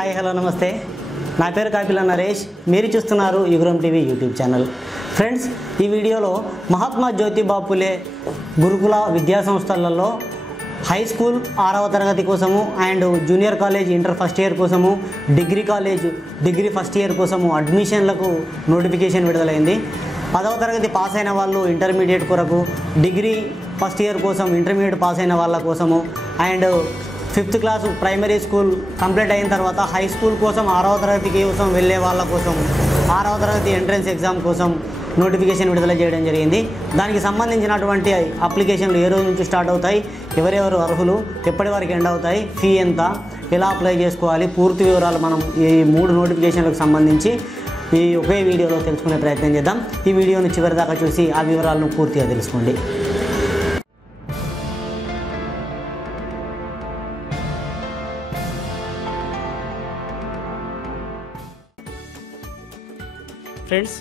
Hi hello నమస్తే నా పేరు కాపిల నరేష్ మీరు చూస్తున్నారు యుగరం టీవీ యూట్యూబ్ ఛానల్ ఫ్రెండ్స్ ఈ వీడియోలో మహాత్మా జ్యోతిబా ఫులే గురుకుల విద్యా సంస్థలలో హై స్కూల్ 6వ తరగతి కోసము and junior college inter first year కోసము degree college degree first year కోసము అడ్మిషన్లకు నోటిఫికేషన్ విడుదలైంది 10వ తరగతి పాస్ అయిన వాళ్ళు ఇంటర్మీడియట్ కొరకు డిగ్రీ ఫస్ట్ ఇయర్ కోసం ఇంటర్మీడియట్ పాస్ అయిన వాళ్ళ కోసము and 5th class primary school complete అయిన తర్వాత హై స్కూల్ కోసం 6వ తరగతి కోసం వెళ్ళే వాళ్ళ కోసం 6వ తరగతి ఎంట్రన్స్ ఎగ్జామ్ కోసం నోటిఫికేషన్ విడుదల చేయడం జరిగింది. దానికి సంబంధించినటువంటి అప్లికేషన్లు ఏ రోజు నుంచి స్టార్ట్ అవుతాయి, ఎవరెవరు అర్హులు, ఎప్పటి వరకు ఎండ్ అవుతాయి, ఫీ ఎంత, ఎలా అప్లై చేసుకోవాలి, పూర్తి వివరాలు మనం ఈ 3 నోటిఫికేషన్లకు సంబంధించి ఈ ఒకే వీడియోలో తెలుసుకునే ప్రయత్నం చేద్దాం. ఈ వీడియోను చివరి దాకా చూసి ఆ వివరాలను పూర్తిగా తెలుసుకోండి. ఫ్రెండ్స్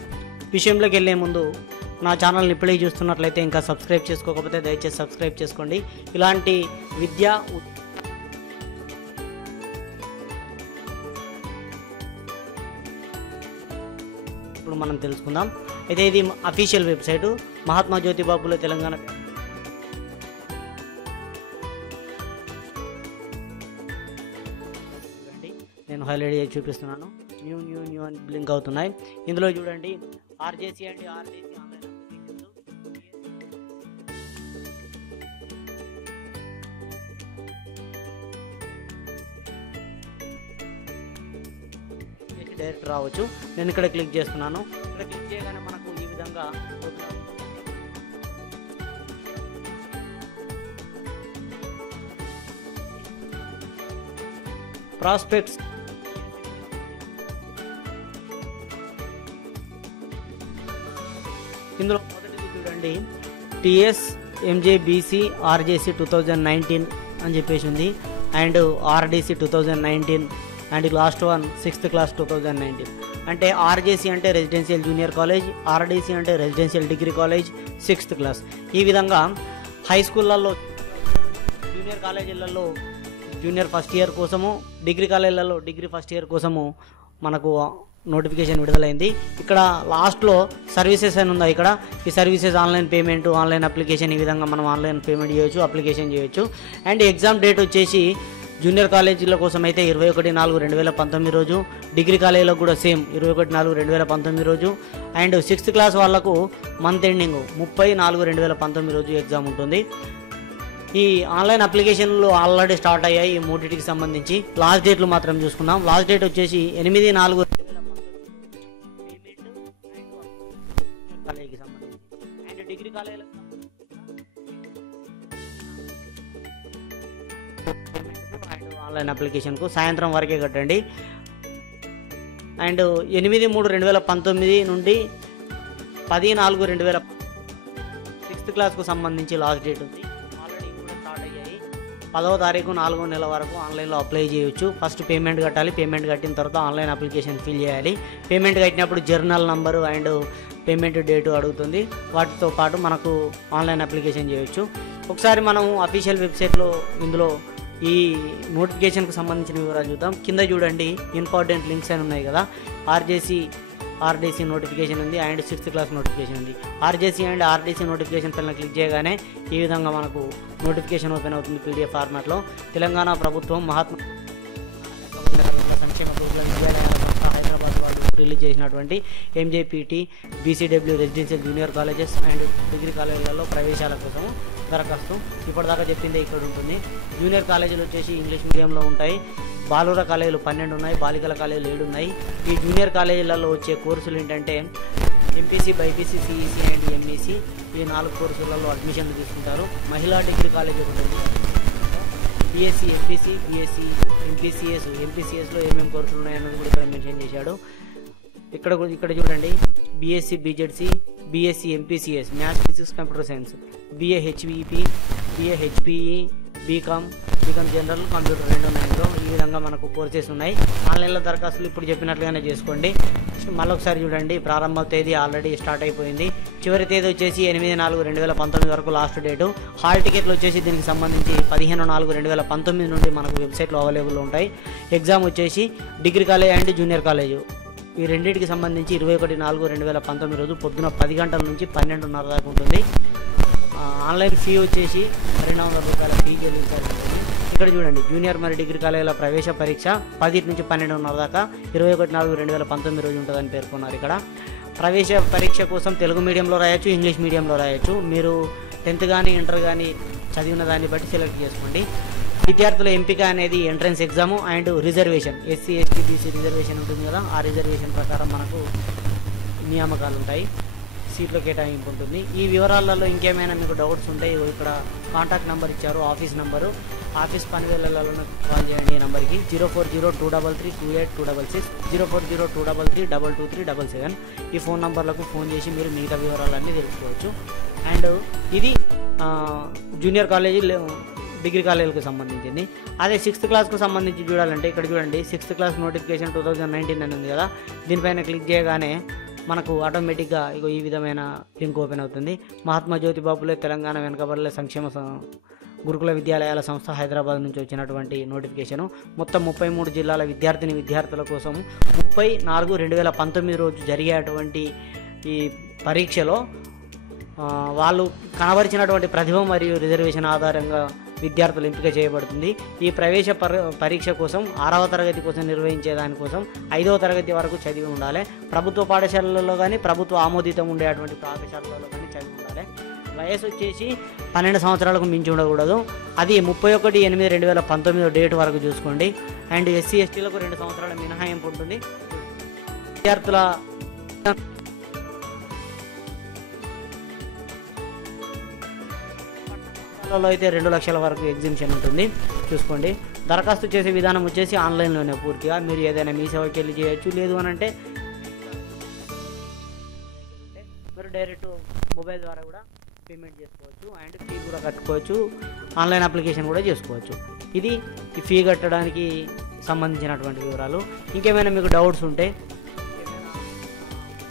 విషయంలోకి వెళ్ళే ముందు నా ఛానల్ని ఇప్పుడే చూస్తున్నట్లయితే ఇంకా సబ్స్క్రైబ్ చేసుకోకపోతే దయచేసి సబ్స్క్రైబ్ చేసుకోండి. ఇలాంటి విద్యా ఇప్పుడు మనం తెలుసుకుందాం. అయితే ఇది అఫీషియల్ వెబ్సైటు మహాత్మా జ్యోతిబా ఫులే తెలంగాణ. నేను హైలైట్ చేసి చూపిస్తున్నాను. న్యూ అని బ్లింక్ అవుతున్నాయి. ఇందులో చూడండి RJC and RDC online applications direct రావచ్చు. నేను ఇక్కడ క్లిక్ చేస్తున్నాను. ఇక్కడ క్లిక్ చేయగానే మనకు ఈ విధంగా ప్రాస్పెక్ట్స్ ఇందులో మొదటిది చూడండి టిఎస్ ఎంజేబీసీ ఆర్జేసీ 2019 అని చెప్పేసి ఉంది and RDC 2019 and last one 6th class 2019. అంటే ఆర్జేసీ అంటే రెసిడెన్షియల్ జూనియర్ కాలేజ్, ఆర్డీసీ అంటే residential degree college 6th class. ఈ విధంగా హై స్కూళ్ళల్లో జూనియర్ కాలేజీలలో జూనియర్ ఫస్ట్ ఇయర్ కోసము, డిగ్రీ కాలేజీలలో డిగ్రీ ఫస్ట్ ఇయర్ కోసము మనకు నోటిఫికేషన్ విడుదలైంది. ఇక్కడ లాస్ట్లో సర్వీసెస్ అని ఉందా, ఇక్కడ ఈ services online payment, online application, ఈ విధంగా మనం ఆన్లైన్ పేమెంట్ చేయొచ్చు, అప్లికేషన్ చేయొచ్చు. అండ్ ఎగ్జామ్ డేట్ వచ్చేసి జూనియర్ కాలేజీల కోసం అయితే 21/4/2019 రోజు, డిగ్రీ కాలేజీలో కూడా సేమ్ 21/4/2019 రోజు అండ్ 6th క్లాస్ వాళ్ళకు మంత్ ఎండింగ్ 30/4/2019 రోజు ఎగ్జామ్ ఉంటుంది. ఈ ఆన్లైన్ అప్లికేషన్లు ఆల్రెడీ స్టార్ట్ అయ్యాయి. ఈ మూడింటికి సంబంధించి లాస్ట్ డేట్లు మాత్రం చూసుకుందాం. లాస్ట్ డేట్ వచ్చేసి 8/4/2019 కాలేజీకి సంబంధించి అండ్ డిగ్రీ కాలేజీలకు అండ్ ఆన్లైన్ అప్లికేషన్కు సాయంత్రం వరకే కట్టండి. అండ్ 8/3/2019 నుండి 10/4/2000 6th క్లాస్కు సంబంధించి లాస్ట్ డేట్ ఉంది. 10వ తారీఖు 4వ నెల వరకు ఆన్లైన్లో అప్లై చేయొచ్చు. ఫస్ట్ పేమెంట్ కట్టాలి. పేమెంట్ కట్టిన తర్వాత ఆన్లైన్ అప్లికేషన్ ఫిల్ చేయాలి. పేమెంట్ కట్టినప్పుడు journal number and payment date అడుగుతుంది. వాటితో పాటు మనకు ఆన్లైన్ అప్లికేషన్ చేయొచ్చు. ఒకసారి మనం అఫీషియల్ వెబ్సైట్లో ఇందులో ఈ నోటిఫికేషన్కి సంబంధించిన వివరాలు చూద్దాం. కింద చూడండి ఇంపార్టెంట్ లింక్స్ అని ఉన్నాయి కదా. ఆర్డీసీ నోటిఫికేషన్ ఉంది అండ్ 6th క్లాస్ నోటిఫికేషన్ ఉంది. ఆర్జేసీ అండ్ ఆర్డీసీ నోటిఫికేషన్ పైన క్లిక్ చేయగానే ఈ విధంగా మనకు నోటిఫికేషన్ ఓపెన్ అవుతుంది పీడిఎఫ్ ఫార్మాట్లో. తెలంగాణ ప్రభుత్వం మహాత్మా సంక్షేమ గురుకుల విద్యాలయాల సంస్థ హైదరాబాద్ వాళ్ళు రిలీజ్ చేసినటువంటి MJPT BCW residential junior colleges and degree కాలేజీలలో ప్రవేశాల కోసం దరఖాస్తు ఇప్పటిదాకా చెప్పిందే ఇక్కడ ఉంటుంది. జూనియర్ కాలేజీలు వచ్చేసి ఇంగ్లీష్ మీడియంలో ఉంటాయి. బాలుర కాలేజీలు 12 ఉన్నాయి, బాలికల కాలేజీలు 7 ఉన్నాయి. ఈ జూనియర్ కాలేజీలలో వచ్చే కోర్సులు ఏంటంటే MPC, BiPC, CEC and MEC. ఈ 4 కోర్సులలో అడ్మిషన్లు తీసుకుంటారు. మహిళా డిగ్రీ కాలేజీ ఉంటుంది. బీఎస్సీ, ఎంపీసీ, బీఎస్సీ, ఎంపీసీఎస్లో ఏమేమి కోర్సులు ఉన్నాయన్నది కూడా ఇక్కడ మెన్షన్ చేశాడు. ఇక్కడ చూడండి BSc BZC, BSc MPCS maths, physics, computer science, BA HVP, BA HPE, BCom general, computer 2 ఉన్నాయి. ఇందులో ఈ విధంగా మనకు కోర్సెస్ ఉన్నాయి. ఆన్లైన్లో దరఖాస్తులు ఇప్పుడు చెప్పినట్లుగానే చేసుకోండి. మళ్ళొకసారి చూడండి, ప్రారంభ తేదీ ఆల్రెడీ స్టార్ట్ అయిపోయింది. చివరి తేదీ వచ్చేసి 8/4/2019 వరకు లాస్ట్ డేటు. హాల్ టికెట్లు వచ్చేసి దీనికి సంబంధించి 15/4/2019 నుండి మనకు వెబ్సైట్లో అవైలబుల్ ఉంటాయి. ఎగ్జామ్ వచ్చేసి degree college and junior college ఈ రెండింటికి సంబంధించి 21/4/2019 రోజు పొద్దున 10 గంటల నుంచి 12:30 దాకా ఉంటుంది. ఆన్లైన్ ఫీ వచ్చేసి 200 రూపాయల ఫీ చెల్లించాలి. ఇక్కడ చూడండి, జూనియర్ మరియు డిగ్రీ కాలేజీల ప్రవేశ పరీక్ష 10 నుంచి 12:30 దాకా 21/4/2019 రోజు ఉంటుందని పేర్కొన్నారు. ఇక్కడ ప్రవేశ పరీక్ష కోసం తెలుగు మీడియంలో రాయొచ్చు, ఇంగ్లీష్ మీడియంలో రాయొచ్చు. మీరు 10th కానీ ఇంటర్ కానీ చదివిన దాన్ని బట్టి సెలెక్ట్ చేసుకోండి. విద్యార్థుల ఎంపిక అనేది entrance exam and reservation, SC ST BC reservation ఉంటుంది కదా, ఆ రిజర్వేషన్ ప్రకారం మనకు నియామకాలు ఉంటాయి, సీట్ల కేటాయింపు ఉంటుంది. ఈ వివరాలలో ఇంకేమైనా మీకు డౌట్స్ ఉంటాయి, ఇక్కడ కాంటాక్ట్ నెంబర్ ఇచ్చారు, ఆఫీస్ నెంబరు, ఆఫీస్ పనివేళలలో కాల్ చేయండి. ఈ నెంబర్కి 04023328266, 04023322377. ఈ ఫోన్ నెంబర్లకు ఫోన్ చేసి మీరు మిగతా వివరాలన్నీ తెలుసుకోవచ్చు. అండ్ ఇది జూనియర్ కాలేజీ డిగ్రీ కాలేజీలకు సంబంధించింది. అదే 6th క్లాస్కు సంబంధించి చూడాలంటే ఇక్కడ చూడండి, 6th క్లాస్ నోటిఫికేషన్ 2019 అని ఉంది కదా, దీనిపైన క్లిక్ చేయగానే మనకు ఆటోమేటిక్గా ఈ విధమైన లింక్ ఓపెన్ అవుతుంది. మహాత్మా జ్యోతిబాపులే తెలంగాణ వెనుకబడలే సంక్షేమ గురుకుల విద్యాలయాల సంస్థ హైదరాబాద్ నుంచి వచ్చినటువంటి నోటిఫికేషను. మొత్తం 33 జిల్లాల విద్యార్థుల కోసం 30/4/2019 రోజు జరిగేటువంటి ఈ పరీక్షలో వాళ్ళు కనబరిచినటువంటి ప్రతిభ మరియు రిజర్వేషన్ ఆధారంగా విద్యార్థులు ఎంపిక చేయబడుతుంది. ఈ ప్రవేశ పరీక్ష కోసం 6వ తరగతి కోసం నిర్వహించే దానికోసం 5వ తరగతి వరకు చదివి ఉండాలి. ప్రభుత్వ పాఠశాలల్లో కానీ ప్రభుత్వ ఆమోదితం ఉండేటువంటి పాఠశాలలలో కానీ చదివి ఉండాలి. వయసు వచ్చేసి 12 సంవత్సరాలకు మించి ఉండకూడదు. అది 31/8/2019 డేట్ వరకు చూసుకోండి. అండ్ ఎస్సీ ఎస్టీలకు 2 సంవత్సరాల మినహాయింపు ఉంటుంది. విద్యార్థుల అయితే 2 లక్షల వరకు ఎగ్జిబిషన్ ఉంటుంది, చూసుకోండి. దరఖాస్తు చేసే విధానం వచ్చేసి ఆన్లైన్లోనే పూర్తిగా. మీరు ఏదైనా మీ సేవకి వెళ్ళి చేయొచ్చు, లేదు అని అంటే మీరు డైరెక్ట్ మొబైల్ ద్వారా కూడా పేమెంట్ చేసుకోవచ్చు అండ్ ఫీ కూడా కట్టుకోవచ్చు, ఆన్లైన్ అప్లికేషన్ కూడా చేసుకోవచ్చు. ఇది ఈ ఫీ కట్టడానికి సంబంధించినటువంటి వివరాలు. ఇంకేమైనా మీకు డౌట్స్ ఉంటే,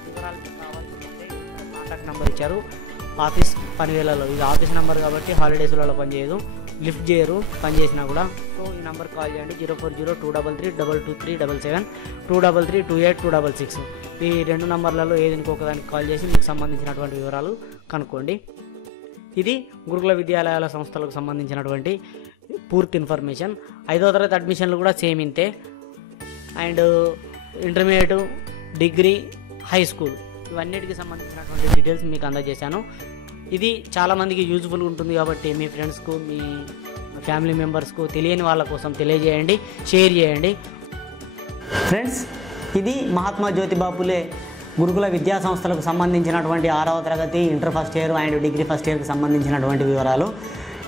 వివరాలు కావాల్సి ఉంటే కాంటాక్ట్ నెంబర్ ఇచ్చారు, ఆఫీస్ పనివేళలో. ఇది ఆఫీస్ నెంబర్ కాబట్టి హాలిడేస్లలో పనిచేయదు, లిఫ్ట్ చేయరు పని చేసినా కూడా. సో ఈ నెంబర్ కాల్ చేయండి, 04023322377, 2332826. ఈ 2 నంబర్లలో ఏదైనా ఒకదానికి కాల్ చేసి మీకు సంబంధించినటువంటి వివరాలు కనుక్కోండి. ఇది గురుకుల విద్యాలయాల సంస్థలకు సంబంధించినటువంటి పూర్తి ఇన్ఫర్మేషన్. 5వ తరగతి అడ్మిషన్లు కూడా సేమ్ ఇంతే. And intermediate, degree, high school ఇవన్నిటికి సంబంధించినటువంటి డీటెయిల్స్ మీకు అందజేశాను. ఇది చాలామందికి యూజ్ఫుల్ ఉంటుంది కాబట్టి మీ ఫ్రెండ్స్కు, మీ ఫ్యామిలీ మెంబర్స్కు, తెలియని వాళ్ళ కోసం తెలియజేయండి, షేర్ చేయండి. ఫ్రెండ్స్, ఇది మహాత్మా జ్యోతిబాపులే గురుకుల విద్యా సంస్థలకు సంబంధించినటువంటి 6వ తరగతి, inter first year and degree first ఇయర్కి సంబంధించినటువంటి వివరాలు.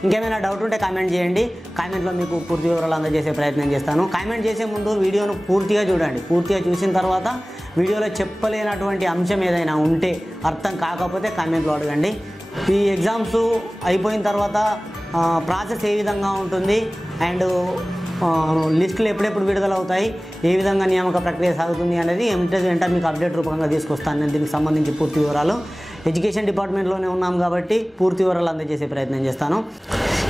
ఇంకేమైనా డౌట్ ఉంటే కామెంట్ చేయండి, కామెంట్లో మీకు పూర్తి వివరాలు అందజేసే ప్రయత్నం చేస్తాను. కామెంట్ చేసే ముందు వీడియోను పూర్తిగా చూడండి. పూర్తిగా చూసిన తర్వాత వీడియోలో చెప్పలేనటువంటి అంశం ఏదైనా ఉంటే, అర్థం కాకపోతే కామెంట్లో అడగండి. ఈ ఎగ్జామ్స్ అయిపోయిన తర్వాత ప్రాసెస్ ఏ విధంగా ఉంటుంది అండ్ లిస్టులు ఎప్పుడెప్పుడు విడుదలవుతాయి, ఏ విధంగా నియామక ప్రక్రియ సాగుతుంది అనేది వెంట మీకు అప్డేట్ రూపంగా తీసుకొస్తాను. నేను దీనికి సంబంధించి పూర్తి వివరాలు ఎడ్యుకేషన్ డిపార్ట్మెంట్లోనే ఉన్నాం కాబట్టి పూర్తి వివరాలు అందజేసే ప్రయత్నం చేస్తాను.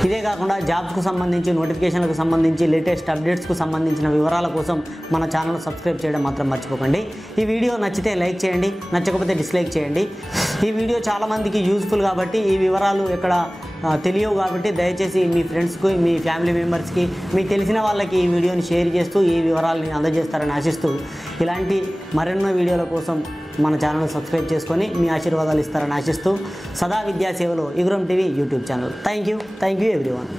ఇదే కాకుండా జాబ్స్కు సంబంధించి, నోటిఫికేషన్లకు సంబంధించి, లేటెస్ట్ అప్డేట్స్కు సంబంధించిన వివరాల కోసం మన ఛానల్ సబ్స్క్రైబ్ చేయడం మాత్రం మర్చిపోకండి. ఈ వీడియో నచ్చితే లైక్ చేయండి, నచ్చకపోతే డిస్లైక్ చేయండి. ఈ వీడియో చాలామందికి యూజ్ఫుల్ కాబట్టి, ఈ వివరాలు ఎక్కడ తెలియవు కాబట్టి దయచేసి మీ ఫ్రెండ్స్కి, మీ ఫ్యామిలీ మెంబర్స్కి, మీకు తెలిసిన వాళ్ళకి ఈ వీడియోని షేర్ చేస్తూ ఈ వివరాలని అందజేస్తారని ఆశిస్తూ, ఇలాంటి మరెన్నో వీడియోల కోసం మన ఛానల్ సబ్స్క్రైబ్ చేసుకొని మీ ఆశీర్వాదాలు ఇస్తారని ఆశిస్తూ, సదా విద్యాసేవలో ఇగురం TV YouTube channel. Thank you everyone.